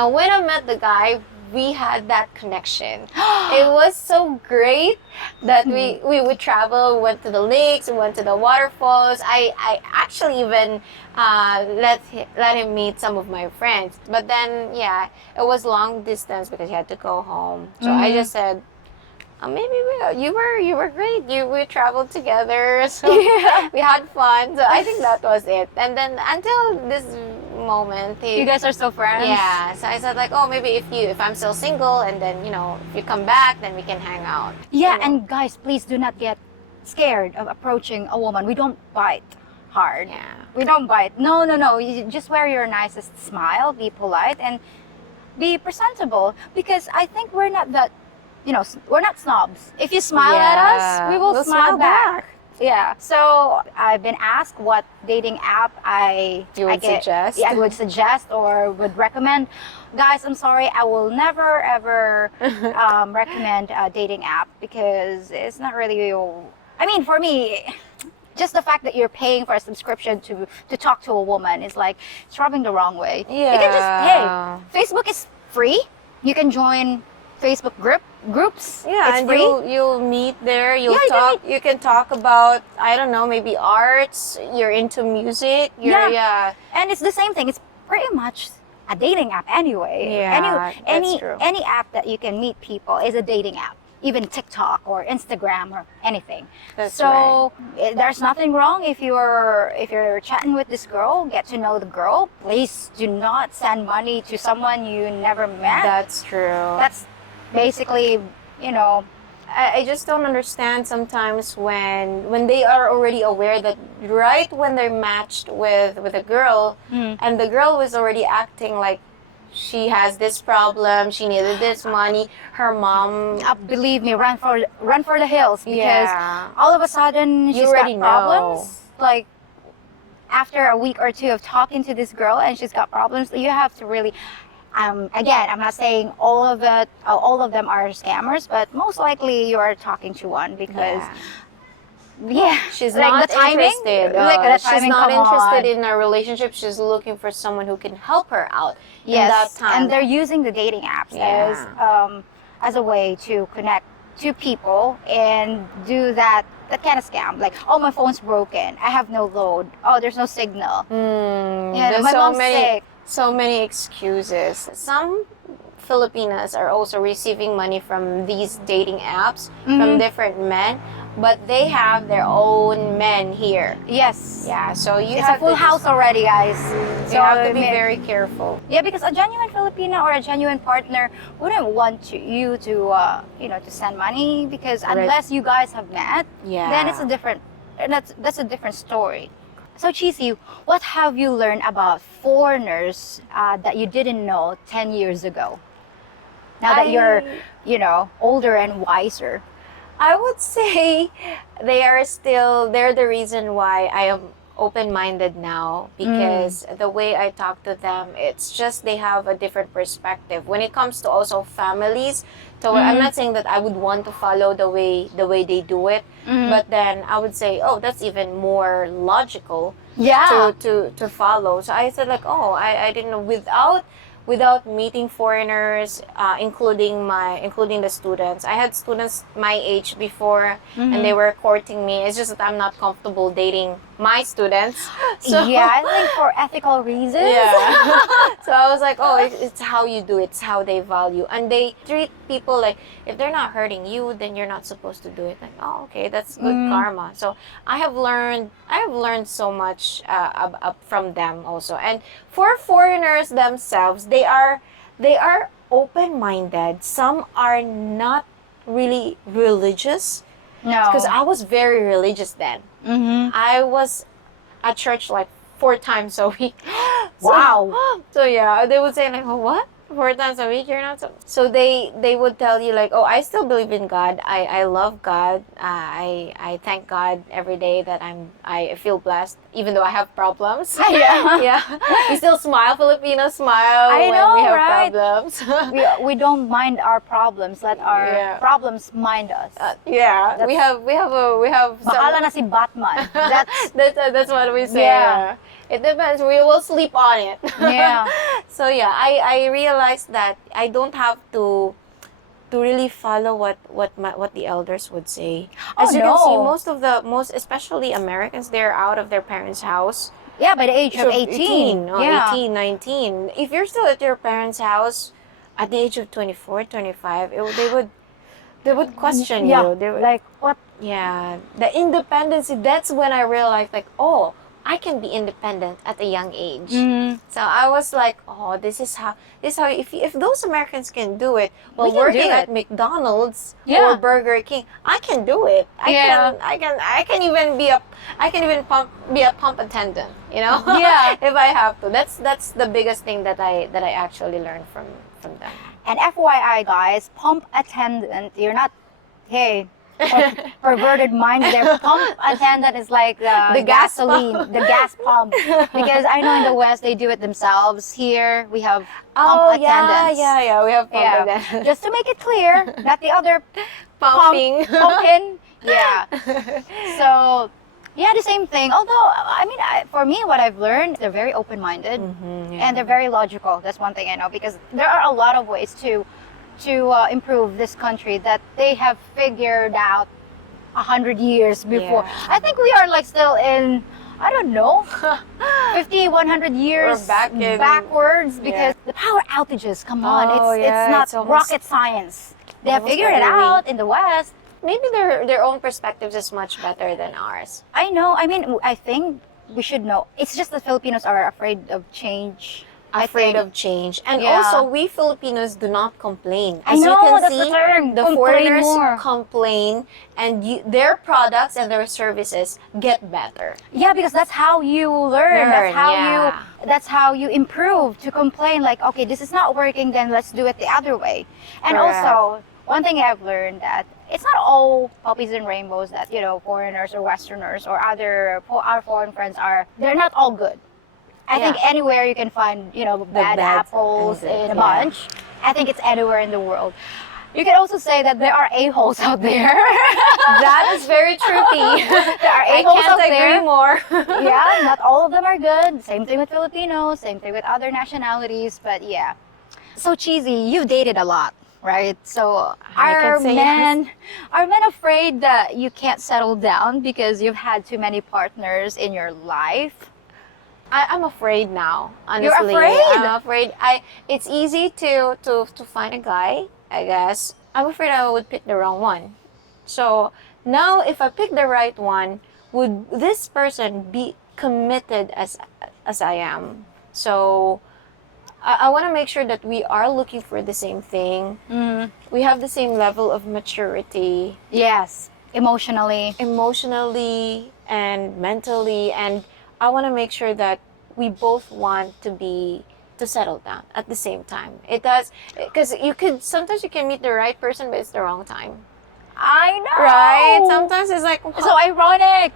And when I met the guy, we had that connection. It was so great that we would travel, went to the lakes, we went to the waterfalls. I actually even let him meet some of my friends. But then, yeah, it was long distance because he had to go home. So I just said, maybe you were great. We traveled together, so we had fun. So I think that was it. And then until this moment, you guys are still friends. Yeah. So I said like, oh, maybe if I'm still single, and then if you come back, then we can hang out. Yeah, and guys, please do not get scared of approaching a woman. We don't bite hard. Yeah. We don't bite. No. You just wear your nicest smile, be polite, and be presentable. Because I think we're not that. We're not snobs. If you smile at us, we will we'll smile back. Yeah. So I've been asked what dating app suggest. Yeah, I would suggest or would recommend. Guys, I'm sorry, I will never ever recommend a dating app because it's not really. I mean, for me, just the fact that you're paying for a subscription to talk to a woman is like it's rubbing the wrong way. Yeah. You can just Facebook is free. You can join Facebook groups. Yeah, it's and free. you'll meet there. You'll talk. You can talk about, I don't know, maybe arts. You're into music. Yeah. And it's the same thing. It's pretty much a dating app anyway. Yeah, that's true. Any app that you can meet people is a dating app. Even TikTok or Instagram or anything. That's right. There's nothing wrong if you're chatting with this girl, get to know the girl. Please do not send money to someone you never met. That's true. That's basically, I just don't understand sometimes when they are already aware that right when they're matched with a girl and the girl was already acting like she has this problem, she needed this money, her mom believe me, run for the hills because all of a sudden she's got problems. Like after a week or two of talking to this girl and she's got problems, you have to really again, I'm not saying all of them are scammers, but most likely you are talking to one because she's like not the timing, interested. She's not interested in a relationship. She's looking for someone who can help her out in that time. And they're using the dating apps as a way to connect to people and do that kind of scam. Like, oh, my phone's broken. I have no load. Oh, there's no signal. There's my mom's sick. So many excuses. Some Filipinas are also receiving money from these dating apps from different men, but they have their own men here. Yes. Yeah, so it's a full house already, guys. So you have to be very careful. Yeah, because a genuine Filipina or a genuine partner wouldn't want you to send money because unless you guys have met, then it's that's a different story. So Cheezhee, what have you learned about foreigners that you didn't know 10 years ago? Now that you're, older and wiser. I would say they're the reason why I am open-minded now because the way I talk to them, it's just they have a different perspective. When it comes to also families, so I'm not saying that I would want to follow the way they do it, but then I would say, oh, that's even more logical to follow. So I said like, oh, I didn't know without meeting foreigners, including the students. I had students my age before, and they were courting me. It's just that I'm not comfortable dating my students. So, I think for ethical reasons. Yeah. So I was like, oh, it's how you do it. It's how they value. And they treat people like, if they're not hurting you, then you're not supposed to do it. Like, oh, okay, that's good karma. So I have learned so much from them also. And for foreigners themselves, they are open-minded. Some are not really religious. No. Because I was very religious then. I was at church like 4 times a week. Wow. So yeah, they would say like, oh, what? 4 times a week? You're not so they would tell you like, oh, I still believe in God. I love God. I thank God every day that I feel blessed, even though I have problems. Yeah. We still smile. Filipinos smile when we have problems. we don't mind our problems. Let our problems mind us. We have Bahala na si Batman. That's what we say. Yeah. It depends. We will sleep on it. Yeah. So yeah, I realized that I don't have to really follow what the elders would say. As you can see, no. most especially Americans, they're out of their parents' house. Yeah, by the age of So 18. oh, Yeah. 18, 19. If you're still at your parents' house at the age of 24, 25, they would question Yeah. you. They would, Like, what? yeah, the independency. That's when I realized, like, oh, I can be independent at a young age. So I was like, oh, this is how if those Americans can do it while We can do working at it. McDonald's Yeah. or Burger King, I can do it. Yeah. I can even be a pump attendant, you know? Yeah. If I have to. That's the biggest thing that I actually learned from them. And FYI, guys, pump attendant, you're not, hey, perverted minds there. Pump attendant is like The gas gasoline, pump. the gas pump. Because I know in the West they do it themselves. Here we have pump Oh attendants. yeah, we have pump Yeah. attendants. Just to make it clear, not the other Pumping. pumping. Yeah. So, yeah, the same thing. Although, I mean, for me, what I've learned, they're very open-minded and they're very logical. That's one thing I know, because there are a lot of ways to improve this country that they have figured out 100 years before. Yeah. I think we are like still in, I don't know, 50, 100 years We're backwards, because the power outages, come on, Oh, yeah, it's not it's almost- rocket science. They have almost figured it every out week. in the West. Maybe their own perspectives is much better than ours. I know. I mean, I think we should know. It's just that Filipinos are afraid of change. Afraid of change. And Yeah. also, we Filipinos do not complain. I As know, you can that's see, the term. the Complain foreigners more. complain, and their products and their services get better. Yeah, because that's how you learn. Learn, yeah. That's how you improve, to complain like, okay, this is not working, then let's do it the other way. And Correct. also, one thing I've learned, that it's not all puppies and rainbows that, foreigners or Westerners or our foreign friends are, they're not all good. I think Yeah. anywhere you can find, bad bad apples and in a good, yeah. bunch. I think it's anywhere in the world. You can also say that there are a-holes out there. That is very tricky. There are I a-holes can't out agree there. more. Yeah, not all of them are good. Same thing with Filipinos, same thing with other nationalities, but yeah. So Cheezhee, you've dated a lot, right? So I are can say are men afraid that you can't settle down because you've had too many partners in your life? I'm afraid now. Honestly, You're afraid? I'm afraid. It's easy to find a guy, I guess. I'm afraid I would pick the wrong one. So now, if I pick the right one, would this person be committed as I am? So I want to make sure that we are looking for the same thing. We have the same level of maturity, Yes, emotionally. emotionally and mentally, and I want to make sure that we both want to settle down at the same time. It does, because sometimes you can meet the right person, but it's the wrong time, I know. right? Sometimes it's like, It's so ironic.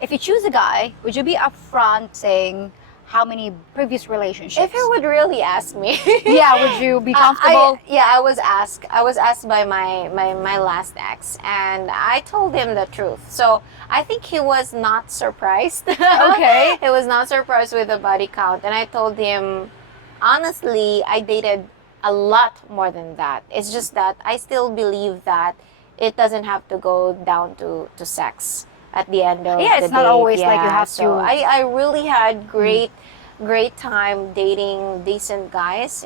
If you choose a guy, would you be upfront saying how many previous relationships? if he would really ask me, Yeah, would you be comfortable? I was asked. I was asked by my last ex, and I told him the truth. So I think he was not surprised. Okay. He was not surprised with the body count, and I told him, honestly, I dated a lot more than that. It's just that I still believe that it doesn't have to go down to sex at the end of Yeah, the it's not day. always like you Yeah, have so to- I really had great time dating decent guys,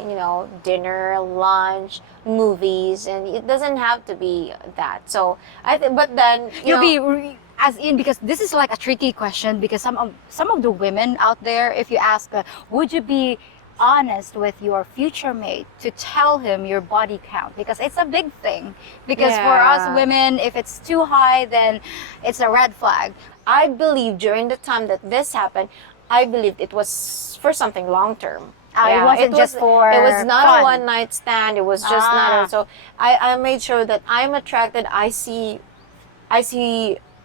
dinner, lunch, movies, and it doesn't have to be that. So but then You'll be as in, because this is like a tricky question, because some of the women out there, if you ask, would you be honest with your future mate to tell him your body count, because it's a big thing, because for us Yeah. women, if it's too high, then it's a red flag. I believe during the time that this happened, I believed it was for something long term. It wasn't just for It was not fun. a one night stand. It was just not. So I made sure that I'm attracted. I see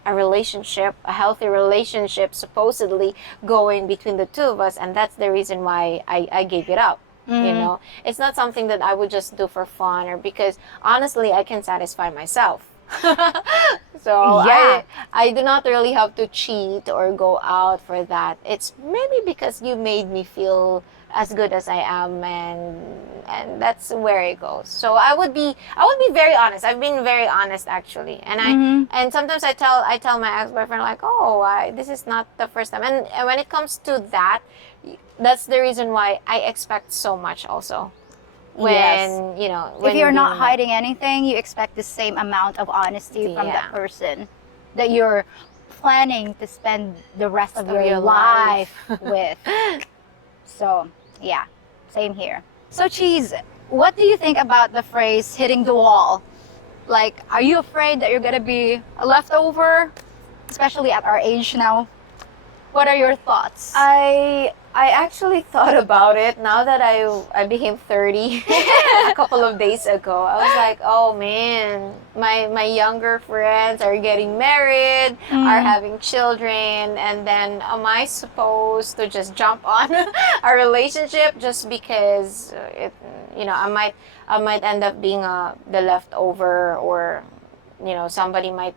a relationship, a healthy relationship, supposedly going between the two of us, and that's the reason why I gave it up. It's not something that I would just do for fun, or because honestly I can satisfy myself. So Yeah. I do not really have to cheat or go out for that. It's maybe because you made me feel as good as I am, and that's where it goes. So I would be very honest. I've been very honest actually, and and sometimes I tell my ex boyfriend like, oh, this is not the first time, and when it comes to that, that's the reason why I expect so much also. When Yes. you know, If when you're not being- hiding anything, you expect the same amount of honesty from that Yeah. person that you're planning to spend the rest of your your life life. with. So, yeah, same here. So, Cheese, what do you think about the phrase hitting the wall? Like, are you afraid that you're gonna be a leftover, especially at our age now? What are your thoughts? I actually thought about it now that I became 30 a couple of days ago. I was like, oh man, my younger friends are getting married, are having children, and then am I supposed to just jump on a relationship just because I might end up being the leftover, or somebody might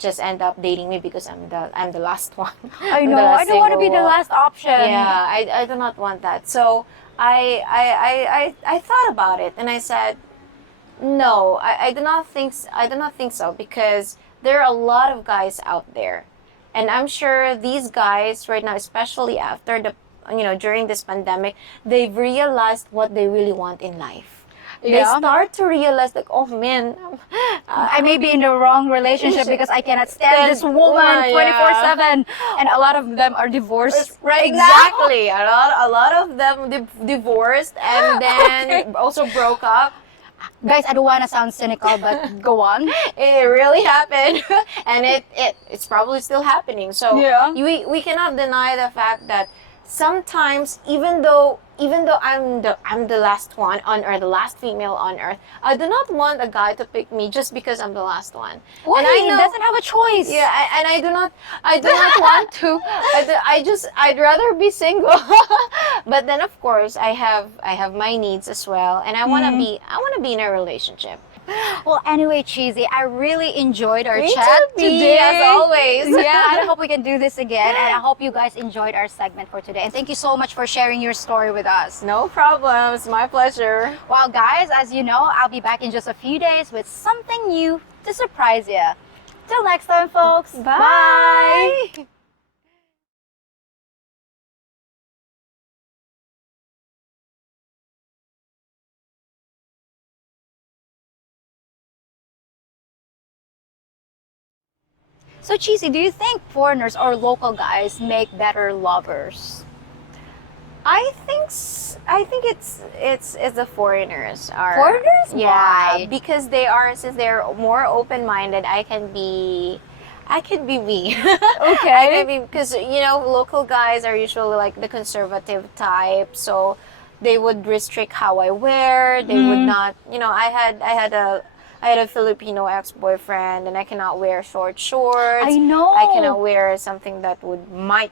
just end up dating me because I'm the last one. I I'm the know, I last don't want to be single the one. last option. Yeah, I do not want that. So I thought about it, and I said, no, I do not think so, because there are a lot of guys out there, and I'm sure these guys right now, especially after during this pandemic, they've realized what they really want in life. They Yeah. start to realize like, oh man, I may be in the wrong relationship because I cannot stand this woman Yeah. 24/7, and a lot of them are divorced right now. Exactly. A lot of them divorced, and then also broke up. Guys, I don't want to sound cynical, but go on. It really happened, and it's probably still happening. So Yeah. we cannot deny the fact that sometimes, even though I'm the last one on earth, the last female on earth, I do not want a guy to pick me just because I'm the last one. Why? And I He know, doesn't have a choice. yeah, and I do not want to. I'd rather be single. But then of course I have my needs as well, and I want to be in a relationship. Well, anyway, Cheezhee, I really enjoyed our Me chat too, Bea, today. as always. Yeah, I hope we can do this again, and I hope you guys enjoyed our segment for today. And thank you so much for sharing your story with us. No problem. It's my pleasure. Well, guys, as you know, I'll be back in just a few days with something new to surprise you. Till next time, folks. Bye. So, Cheezhee, do you think foreigners or local guys make better lovers? I think it's the foreigners are Foreigners? Yeah, Why? because since they're more open minded. I can be me. Okay. I can be, because local guys are usually like the conservative type, so they would restrict how I wear. They would not. I had a Filipino ex-boyfriend, and I cannot wear shorts. I know. I cannot wear something that might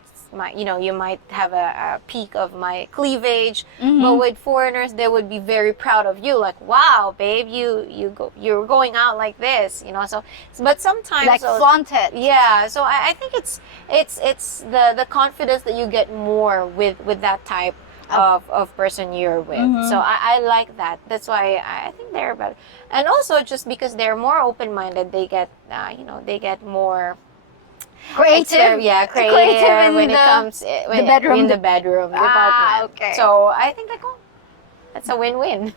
you might have a peak of my cleavage. But with foreigners, they would be very proud of you, like, wow, babe, you're going out like this, so. But sometimes, Like flaunt it. yeah, so I think it's the confidence that you get more with that type of person you're with. So I like that. That's why I think they're better. And also, just because they're more open-minded, they get more Creative. creative when it the comes bedroom. in the bedroom Ah, department. okay. So I think that's a win-win.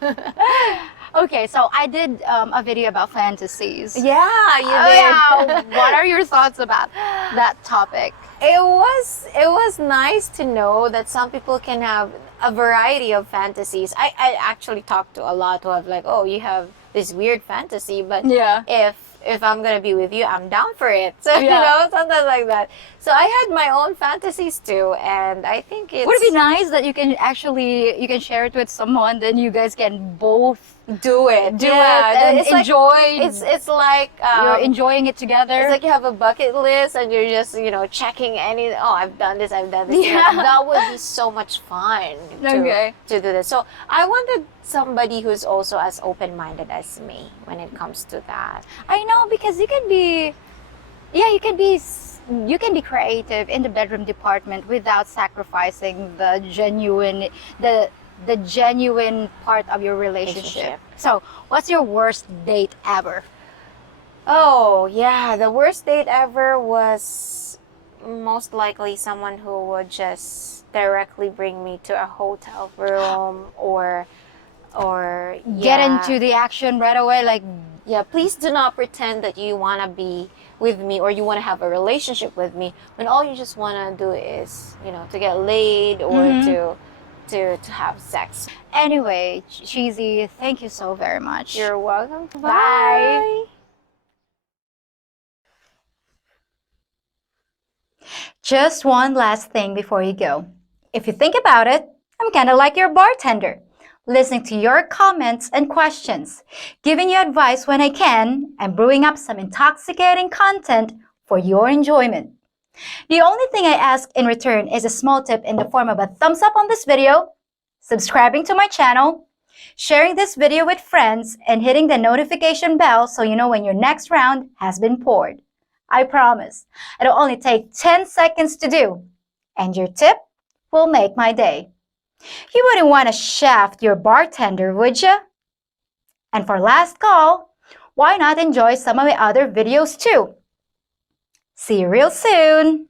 Okay, so I did a video about fantasies. Yeah, you Oh, did. yeah. What are your thoughts about that topic? It was nice to know that some people can have a variety of fantasies. I actually talked to a lot who have like, oh, you have this weird fantasy, but Yeah. if I'm gonna be with you, I'm down for it. So Yeah. something like that. So I had my own fantasies too, and I think it's Would it be nice that you can share it with someone, then you guys can both do it. and It's enjoy. It's like You're enjoying it together. It's like you have a bucket list and you're just, checking any, oh, I've done this. Yeah. That would be so much fun to do this. So I wanted somebody who's also as open-minded as me when it comes to that. I know, because you can be creative in the bedroom department without sacrificing the genuine part of your relationship. So, what's your worst date ever? Oh, yeah. The worst date ever was most likely someone who would just directly bring me to a hotel room or get into the action right away. Like, yeah, please do not pretend that you want to be with me or you want to have a relationship with me when all you just want to do is, to get laid or to have sex. Anyway, Cheezhee, thank you so very much. You're welcome. Bye. Just one last thing before you go. If you think about it, I'm kind of like your bartender, listening to your comments and questions, giving you advice when I can, and brewing up some intoxicating content for your enjoyment. The only thing I ask in return is a small tip in the form of a thumbs up on this video, subscribing to my channel, sharing this video with friends, and hitting the notification bell so you know when your next round has been poured. I promise, it'll only take 10 seconds to do, and your tip will make my day. You wouldn't want to shaft your bartender, would you? And for last call, why not enjoy some of my other videos too? See you real soon!